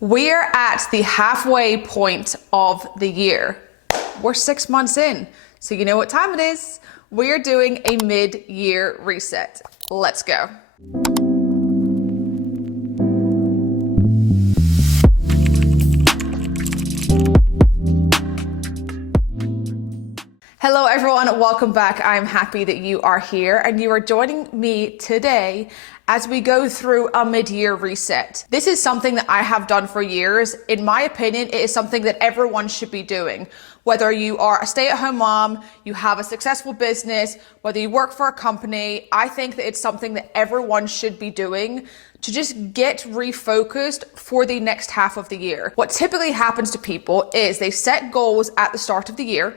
We're at the halfway point of the year. We're 6 months in, so you know what time it is. We're doing a mid-year reset. Let's go. Hello everyone, welcome back. I'm happy that you are here and you are joining me today as we go through a mid-year reset. This is something that I have done for years. In my opinion, it is something that everyone should be doing. Whether you are a stay-at-home mom, you have a successful business, whether you work for a company, I think that it's something that everyone should be doing to just get refocused for the next half of the year. What typically happens to people is they set goals at the start of the year.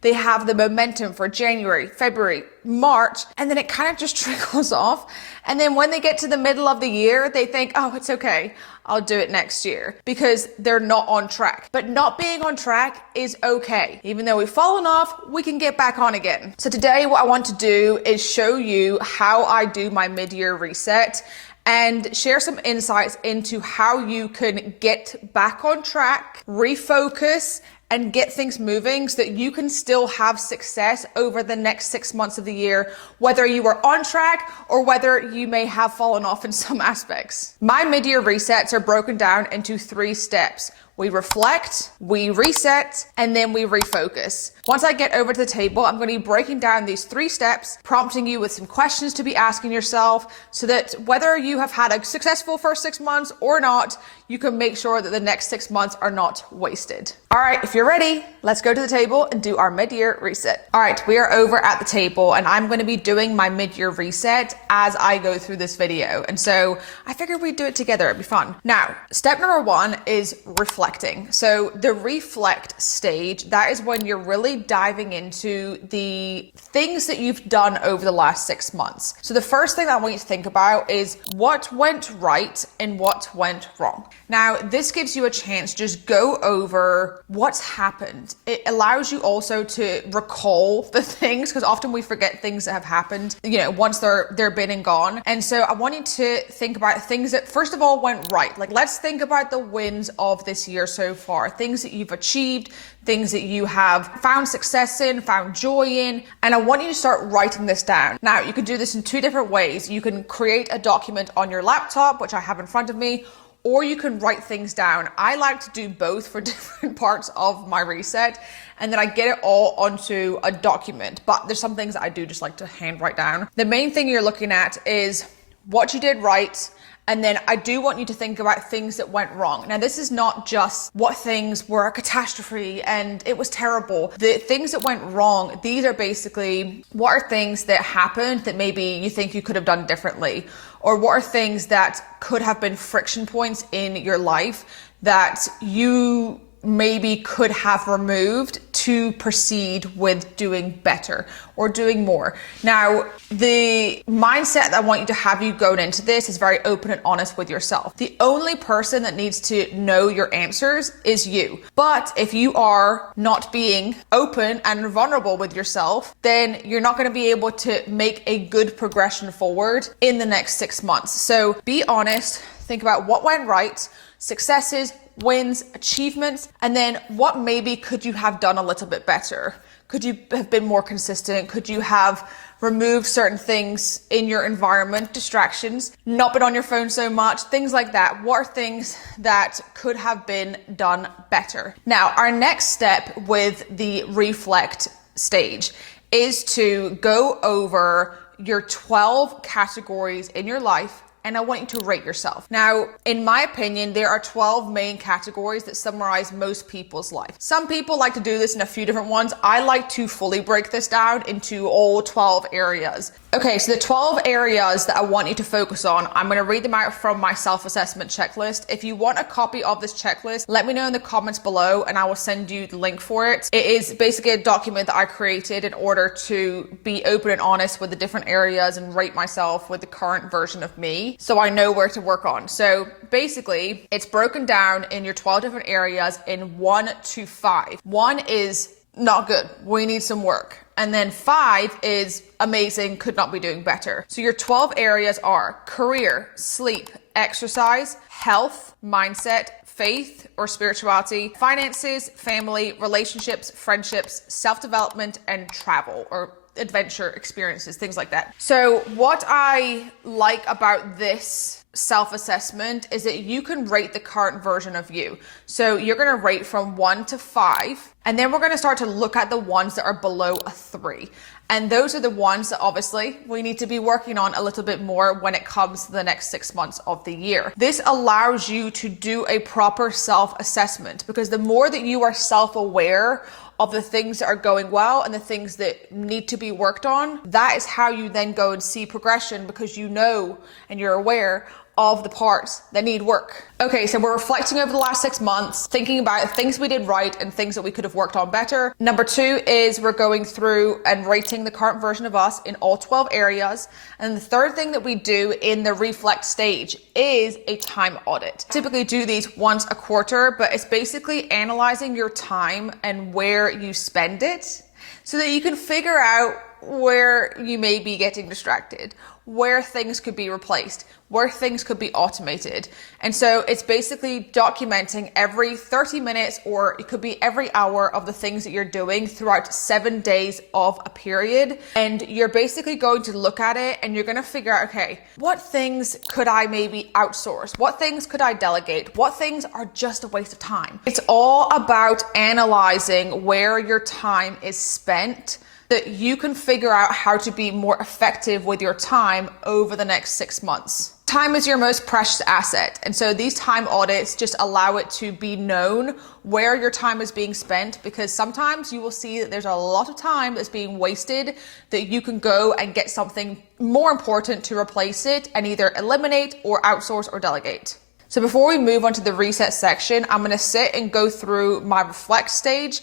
They have the momentum for January, February, March, and then it kind of just trickles off. And then when they get to the middle of the year, they think, oh, it's okay, I'll do it next year, because they're not on track. But not being on track is okay. Even though we've fallen off, we can get back on again. So today what I want to do is show you how I do my mid-year reset and share some insights into how you can get back on track, refocus, and get things moving so that you can still have success over the next 6 months of the year, whether you are on track or whether you may have fallen off in some aspects. My mid-year resets are broken down into 3 steps. We reflect, we reset, and then we refocus. Once I get over to the table, I'm going to be breaking down these 3 steps, prompting you with some questions to be asking yourself so that whether you have had a successful first 6 months or not, you can make sure that the next 6 months are not wasted. All right, if you're ready, let's go to the table and do our mid-year reset. All right, we are over at the table and I'm going to be doing my mid-year reset as I go through this video. And so I figured we'd do it together, it'd be fun. Now, step number 1 is reflecting. So the reflect stage, that is when you're really diving into the things that you've done over the last 6 months. So the first thing I want you to think about is what went right and what went wrong. Now, this gives you a chance to just go over what's happened. It allows you also to recall the things, because often we forget things that have happened, you know, once they're been and gone. And so I want you to think about things that first of all went right. Like, let's think about the wins of this year so far, things that you've achieved, things that you have found success in, found joy in, and I want you to start writing this down. Now, you can do this in 2 different ways. You can create a document on your laptop, which I have in front of me, or you can write things down. I like to do both for different parts of my reset, and then I get it all onto a document. But there's some things that I do just like to hand write down. The main thing you're looking at is what you did right, and then I do want you to think about things that went wrong. Now, this is not just what things were a catastrophe and it was terrible. The things that went wrong, these are basically what are things that happened that maybe you think you could have done differently, or what are things that could have been friction points in your life that you maybe could have removed to proceed with doing better or doing more. Now, the mindset that I want you to have you going into this is very open and honest with yourself. The only person that needs to know your answers is you. But if you are not being open and vulnerable with yourself, then you're not going to be able to make a good progression forward in the next 6 months. So be honest, think about what went right, successes, wins, achievements, and then what maybe could you have done a little bit better? Could you have been more consistent? Could you have removed certain things in your environment, distractions, not been on your phone so much, things like that? What are things that could have been done better? Now, our next step with the reflect stage is to go over your 12 categories in your life, and I want you to rate yourself. Now, in my opinion, there are 12 main categories that summarize most people's life. Some people like to do this in a few different ones. I like to fully break this down into all 12 areas. Okay, so the 12 areas that I want you to focus on, I'm going to read them out from my self-assessment checklist. If you want a copy of this checklist, let me know in the comments below and I will send you the link for it. It is basically a document that I created in order to be open and honest with the different areas and rate myself with the current version of me, so I know where to work on. So basically, it's broken down in your 12 different areas in 1 to 5. 1 is not good. We need some work. And then 5 is amazing, could not be doing better. So your 12 areas are career, sleep, exercise, health, mindset, faith or spirituality, finances, family, relationships, friendships, self-development, and travel or adventure experiences, things like that. So what I like about this self-assessment is that you can rate the current version of you. So you're going to rate from 1 to 5, and then we're going to start to look at the ones that are below a 3. And those are the ones that obviously we need to be working on a little bit more when it comes to the next 6 months of the year. This allows you to do a proper self-assessment, because the more that you are self-aware of the things that are going well and the things that need to be worked on, that is how you then go and see progression, because you know and you're aware of the parts that need work. Okay, so we're reflecting over the last 6 months, thinking about things we did right and things that we could have worked on better. Number 2 is we're going through and rating the current version of us in all 12 areas. And the third thing that we do in the reflect stage is a time audit. Typically do these once a quarter, but it's basically analyzing your time and where you spend it so that you can figure out where you may be getting distracted, where things could be replaced, where things could be automated. And so it's basically documenting every 30 minutes, or it could be every hour, of the things that you're doing throughout 7 days of a period. And you're basically going to look at it and you're going to figure out, okay, what things could I maybe outsource? What things could I delegate? What things are just a waste of time? It's all about analyzing where your time is spent, that you can figure out how to be more effective with your time over the next 6 months. Time is your most precious asset. And so these time audits just allow it to be known where your time is being spent, because sometimes you will see that there's a lot of time that's being wasted that you can go and get something more important to replace it and either eliminate or outsource or delegate. So before we move on to the reset section, I'm going to sit and go through my reflect stage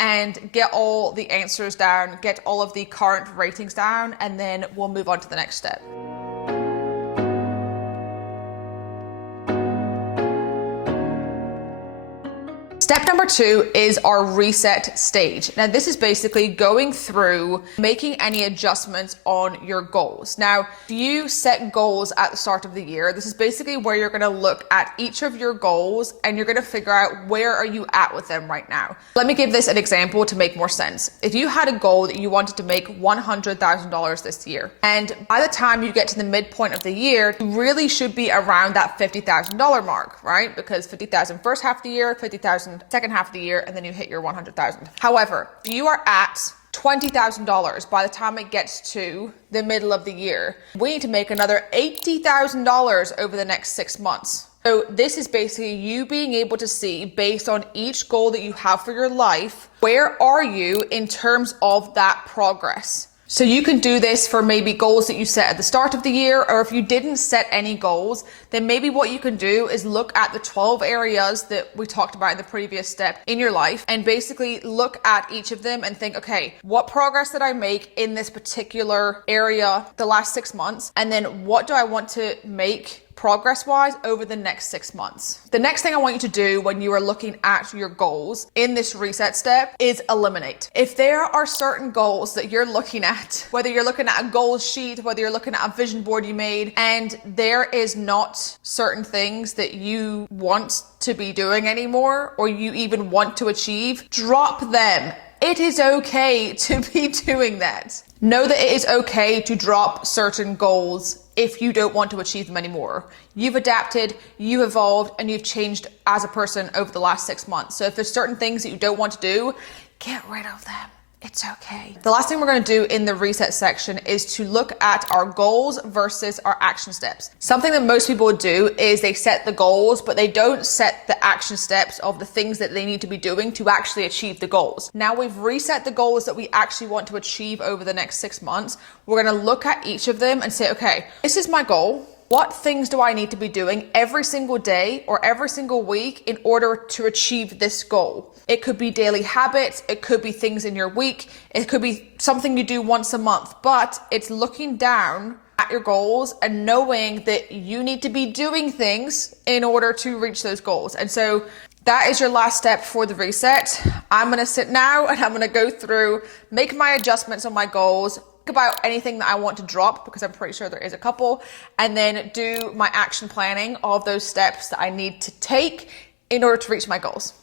and get all the answers down, get all of the current ratings down, and then we'll move on to the next step. Step number 2 is our reset stage. Now, this is basically going through making any adjustments on your goals. Now, if you set goals at the start of the year, this is basically where you're going to look at each of your goals and you're going to figure out where are you at with them right now. Let me give this an example to make more sense. If you had a goal that you wanted to make $100,000 this year, and by the time you get to the midpoint of the year, you really should be around that $50,000 mark, right? Because $50,000 first half of the year, $50,000 second half of the year, and then you hit your 100,000. However, if you are at $20,000 by the time it gets to the middle of the year, we need to make another $80,000 over the next 6 months. So this is basically you being able to see, based on each goal that you have for your life, where are you in terms of that progress. So you can do this for maybe goals that you set at the start of the year, or if you didn't set any goals, then maybe what you can do is look at the 12 areas that we talked about in the previous step in your life and basically look at each of them and think, okay, what progress did I make in this particular area the last 6 months? And then what do I want to make progress-wise over the next 6 months? The next thing I want you to do when you are looking at your goals in this reset step is eliminate. If there are certain goals that you're looking at, whether you're looking at a goals sheet, whether you're looking at a vision board you made, and there is not certain things that you want to be doing anymore, or you even want to achieve, drop them. It is okay to be doing that. Know that it is okay to drop certain goals if you don't want to achieve them anymore. You've adapted, you've evolved, and you've changed as a person over the last 6 months. So if there's certain things that you don't want to do, get rid of them. It's okay. The last thing we're going to do in the reset section is to look at our goals versus our action steps. Something that most people do is they set the goals, but they don't set the action steps of the things that they need to be doing to actually achieve the goals. Now we've reset the goals that we actually want to achieve over the next 6 months. We're going to look at each of them and say, okay, this is my goal. What things do I need to be doing every single day or every single week in order to achieve this goal? It could be daily habits, it could be things in your week, it could be something you do once a month, but it's looking down at your goals and knowing that you need to be doing things in order to reach those goals. And so That is your last step for the reset. I'm gonna sit now and I'm gonna go through, make my adjustments on my goals, think about anything that I want to drop, because I'm pretty sure there is a couple, and then do my action planning of those steps that I need to take in order to reach my goals.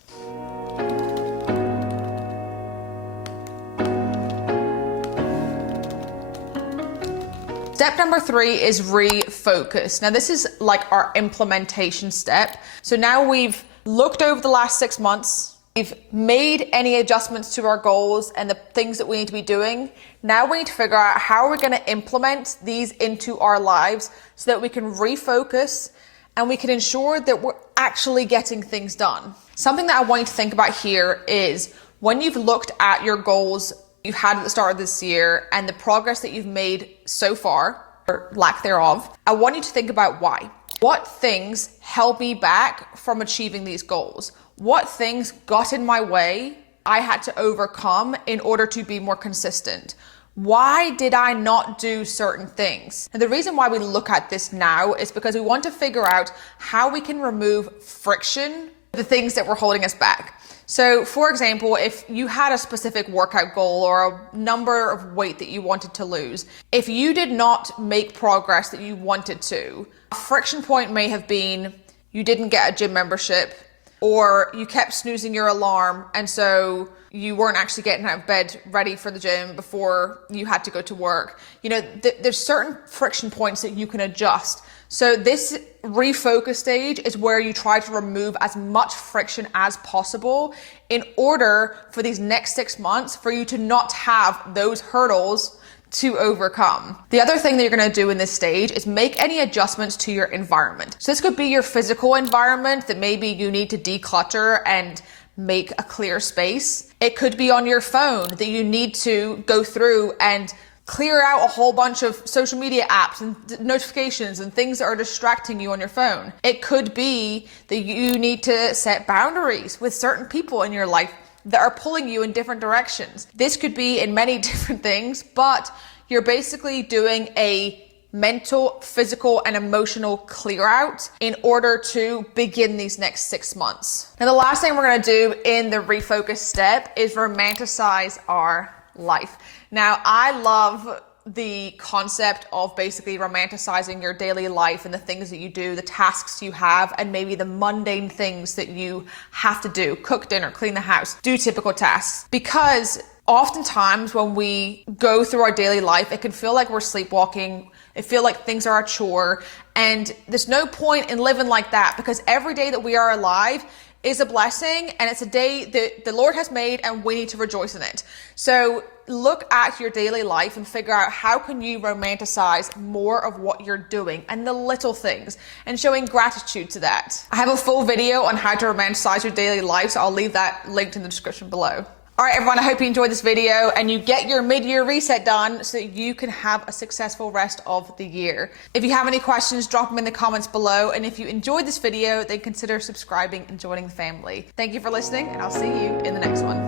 Step number 3 is refocus. Now this is like our implementation step. So now we've looked over the last 6 months, we've made any adjustments to our goals and the things that we need to be doing. Now we need to figure out how we're going to implement these into our lives so that we can refocus and we can ensure that we're actually getting things done. Something that I want you to think about here is when you've looked at your goals you had at the start of this year and the progress that you've made so far, or lack thereof, I want you to think about why. What things held me back from achieving these goals? What things got in my way I had to overcome in order to be more consistent? Why did I not do certain things? And the reason why we look at this now is because we want to figure out how we can remove friction, the things that were holding us back. So for example, if you had a specific workout goal or a number of weight that you wanted to lose, if you did not make progress that you wanted to, a friction point may have been you didn't get a gym membership, or you kept snoozing your alarm and so you weren't actually getting out of bed ready for the gym before you had to go to work. You know, there's certain friction points that you can adjust. So this refocus stage is where you try to remove as much friction as possible in order for these next 6 months for you to not have those hurdles to overcome. The other thing that you're going to do in this stage is make any adjustments to your environment. So this could be your physical environment that maybe you need to declutter and make a clear space. It could be on your phone that you need to go through and clear out a whole bunch of social media apps and notifications and things that are distracting you on your phone. It could be that you need to set boundaries with certain people in your life that are pulling you in different directions. This could be in many different things, but you're basically doing a mental, physical, and emotional clear out in order to begin these next 6 months. Now, the last thing we're going to do in the refocus step is romanticize our life. Now, I love the concept of basically romanticizing your daily life and the things that you do, the tasks you have, and maybe the mundane things that you have to do. Cook dinner, clean the house, do typical tasks. Because oftentimes when we go through our daily life, it can feel like we're sleepwalking. It feels like things are a chore. And there's no point in living like that, because every day that we are alive is a blessing, and it's a day that the Lord has made and we need to rejoice in it. So look at your daily life and figure out how can you romanticize more of what you're doing and the little things and showing gratitude to that. I have a full video on how to romanticize your daily life, so I'll leave that linked in the description below. All right, everyone, I hope you enjoyed this video and you get your mid-year reset done so that you can have a successful rest of the year. If you have any questions, drop them in the comments below. And if you enjoyed this video, then consider subscribing and joining the family. Thank you for listening, and I'll see you in the next one.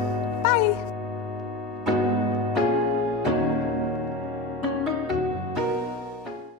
Bye.